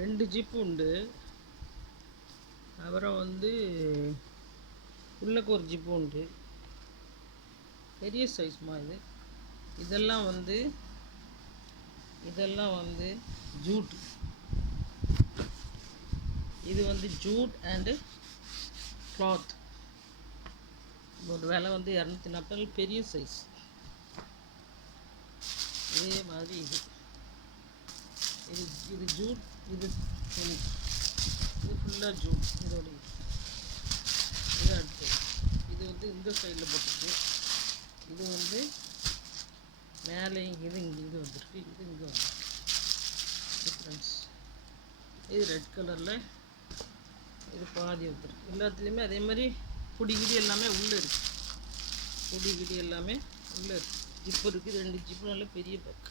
2 zip உண்டு. அப்புறம் வந்து உள்ளக்கு ஒரு ஜிப்பு உண்டு. பெரிய சைஸ்மா இது. இதெல்லாம் வந்து ஜூட். இது வந்து ஜூட் அண்டு கிளாத். ஒரு விலை வந்து 240. பெரிய சைஸ். இதே மாதிரி இது ஜூட். இது துணி. இது ஃபுல்லாக ஜூட். இதோடைய இது அடுத்து இது வந்து இந்த சைடில் போட்டுருக்கு. இது வந்து மேலே இது இங்கே வந்துருக்கு. இது இங்கே வந்துருக்கு. டிஃப்ரென்ஸ். இது ரெட் கலரில் இது பாதி வந்துருக்கு. எல்லாத்துலேயுமே அதே மாதிரி குடிகிடி எல்லாமே உள்ளே இருக்குது. குடிகிடி எல்லாமே உள்ளே இருக்குது. ஜிப்பு இருக்குது. 2 ஜிப்பு நல்ல பெரிய பேக்.